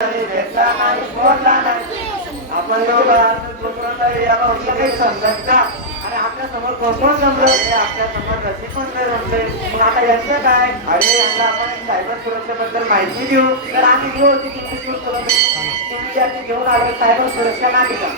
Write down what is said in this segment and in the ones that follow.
आपण काही समजत का आणि आपल्या समोर कोण जमलं आपल्या समोर कशी पण नाही जमले मग आता यांचं काय अरे यांना आपण सायबर सुरक्षेबद्दल माहिती देऊ तर आम्ही घेऊ होती तुम्ही त्याची घेऊन आले सायबर सुरक्षा नाही का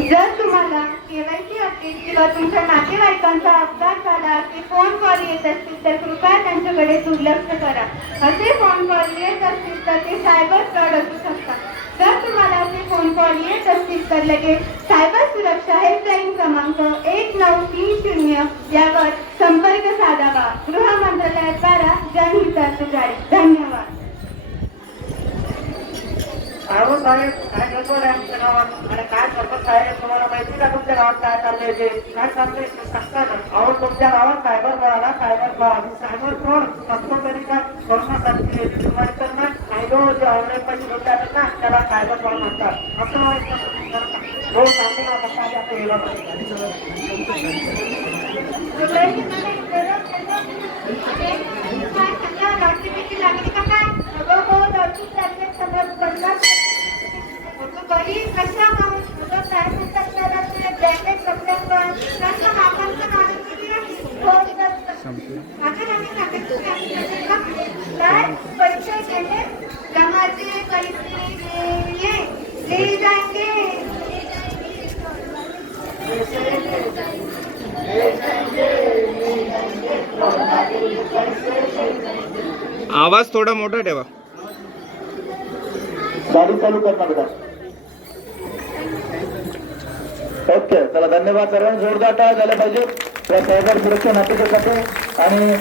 जर तुम्हाला केवायसी अपडेट किंवा तुमच्या नातेवाईकांचा अपघात झाला की फोन कॉल येत असतील तर कृपया त्यांच्याकडे दुर्लक्ष करा. असे फोन कॉल येत असतील तर ते सायबर फ्रॉड असू शकतात. जर तुम्हाला असे फोन कॉल येत असतील तर लगेच सायबर सुरक्षा हेल्पलाईन क्रमांक 1930 यावर संपर्क साधावा. गृह मंत्रालयाद्वारा जनहितार्थ जारी. धन्यवाद. अहो साहेब काय गडबड आहे आमच्या गावात आणि काय करतो साहेब तुम्हाला माहिती का तुमच्या गावात काय चाललंय ते काय चाललंय सांगता ना अहो तुमच्या गावात सायबर फ्रॉड असतो तरी का कोरोनासाठी तुम्हाला तर ना काही जे ऑनलाईन पैसे घेतात ना त्याला सायबर फ्रॉड म्हणतात असं हो सांगते ना कसं आपण गेला आवाज थोडा मोठा ठेवा. गाडी चालू करणार का ओके चला धन्यवाद सर्वांनी जोरदार टाळ्या झाल्या पाहिजे या सायबर सुरक्षा नाट्यासाठी आणि